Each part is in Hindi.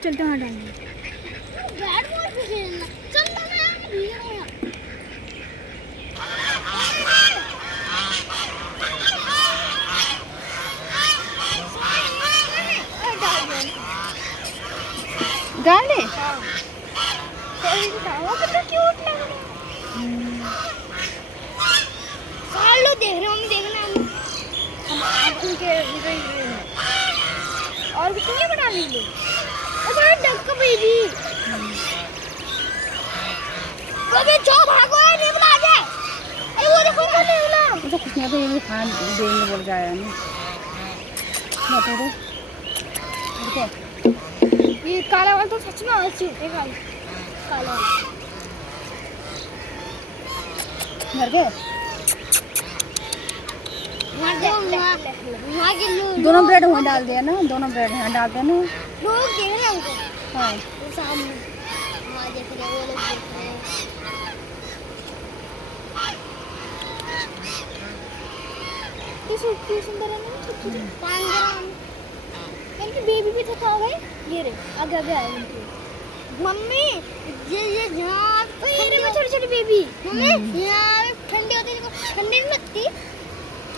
चलते वहाँ डालेंगे। बैट बॉल भी खेलना चल तो मैं भीग रहा हूं डाल दे। वो कितना क्यूट लग रहा है। साल लो देख रहे हो हम देखना हम उनके और कितने बना ली लो अरे डक का बेबी अबे जो भागो है नहीं बना दे अरे वो देखो ना निकला तो कुछ नहीं, तो ये भी खान देंगे बोल के आया नहीं। बता दो देखो, ये काला वाला तो सच में ऐसे होते हैं काला वाला मर गए वहाँ के लोग दोनों ब्रेड वहाँ डाल दिया ना, दोनों ब्रेड यहाँ डाल देना। लोग देख रहे हैं उनको हाँ वो सामने वहाँ देख रहे हैं वो लोग देख रहे हैं किस सुंदर है ना छोटी 5 ग्राम इनकी बेबी भी था भाई ये रे आगे आगे आए इनके मम्मी ये यहाँ पे छोटी छोटी बेबी मम्मी यहाँ पे ठंडी होती है ठंडी नहीं लगती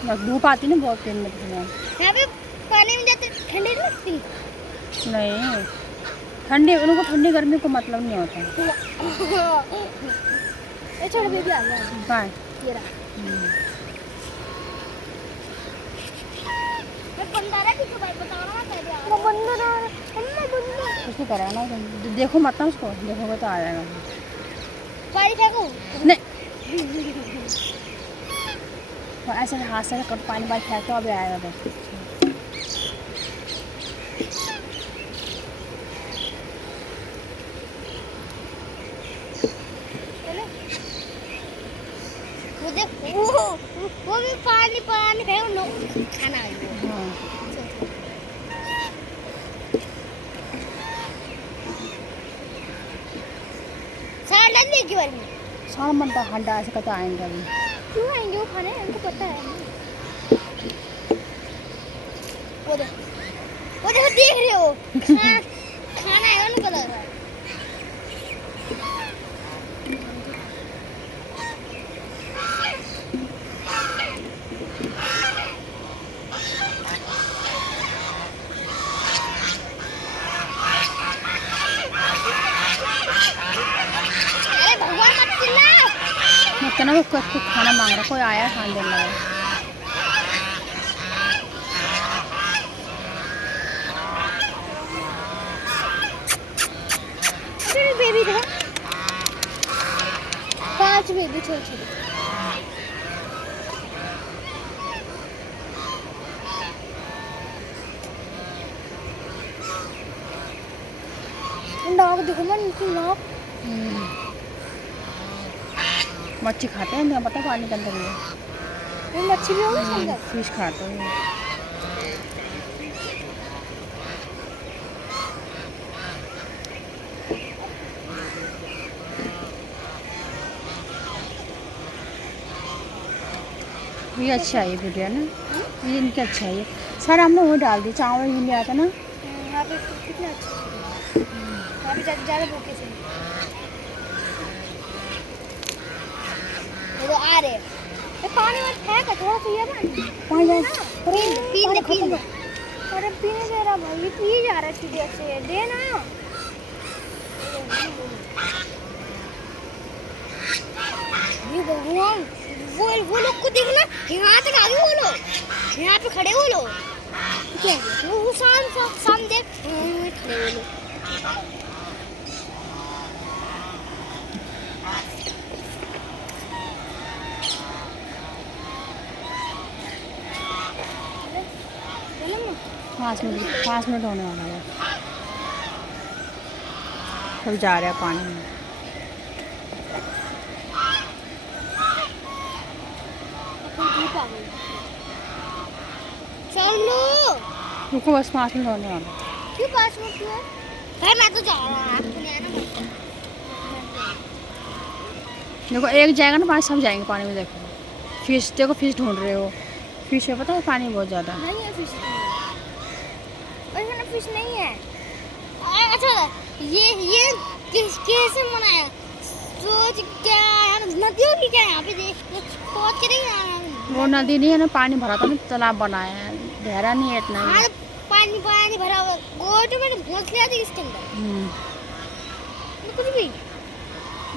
बस धूप आती ना बहुत दिन में तो यहाँ पे पानी में जाते ठंडी नहीं लगती नहीं, ठंडी उनको ठंडी गर्मी को मतलब नहीं होता। ये छोटा बेबी आ गया हाँ ये रहा मैं बंदर है किसी भाई बता रहा है वो बंदर है अम्मा बंदर कुछ नहीं करा ना, देखो मत ना उसको, देखोगे तो आ जाएगा। पानी फेंकूं नहीं ऐसे हाथ से कट पानी बाल फेंक तो अभी आएगा बस। वो भी पानी पानी फेंक नो खाना है हाँ सारा डाल की बार में सारा मन तो हंडा ऐसे कहते आएंगे अभी। क्यों आएंगे वो खाने उनको पता है वो देखो देख रहे हो खाना है उनको पता है अरे भगवान मत चिल्ला मतलब ना वो खाना मांग रहा, कोई आया खाने देने लगा। बेबी था 5 बेबी छोटे छोटे नाक देखो मैं इनकी नाक मच्छी खाते हैं, मुझे पता है पानी के अंदर ही है। ये मच्छी भी होगी अंदर फिश खाते हैं। ये अच्छा है ये वीडियो ना, ये इनके अच्छा है। सर हमने वो डाल दी चावल ही लिया था ना। यहाँ पे कितना अच्छा यहाँ पे ज़्यादा भूखे से वो आ रहे ये पानी में फेंक थोड़ा सा ये पानी पीने अरे पीने दे रहा भाई पी जा रहा है सीधे से दे ना ये भगवान वो लोग को देखना यहाँ तक आ गए वो लोग यहाँ पे खड़े वो लोग क्या वो शाम देख खड़े वो लोग पाँच मिनट होने वाला है, सब जा रहा है पानी में। चलो रुको बस 5 मिनट होने वाला। क्यों 5 मिनट क्यों भाई मैं तो जा रहा हूँ आपको नहीं आना देखो एक जाएगा ना पानी, सब जाएंगे पानी में। देखो फिश, देखो फिश ढूंढ रहे हो, फिश है पता है पानी बहुत ज़्यादा। नहीं है फिश फिश नहीं है अच्छा ये कैसे मनाया? सोच क्या यार, नदियों की क्या यहाँ पे देख सोच के नहीं यार। वो नदी नहीं है ना, पानी भरा था ना, तालाब बनाया है, गहरा नहीं है इतना ही। हाँ, पानी पानी भरा हुआ गोट में मछलियाँ थी इसके अंदर, कुछ भी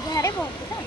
गहरे बहुत था।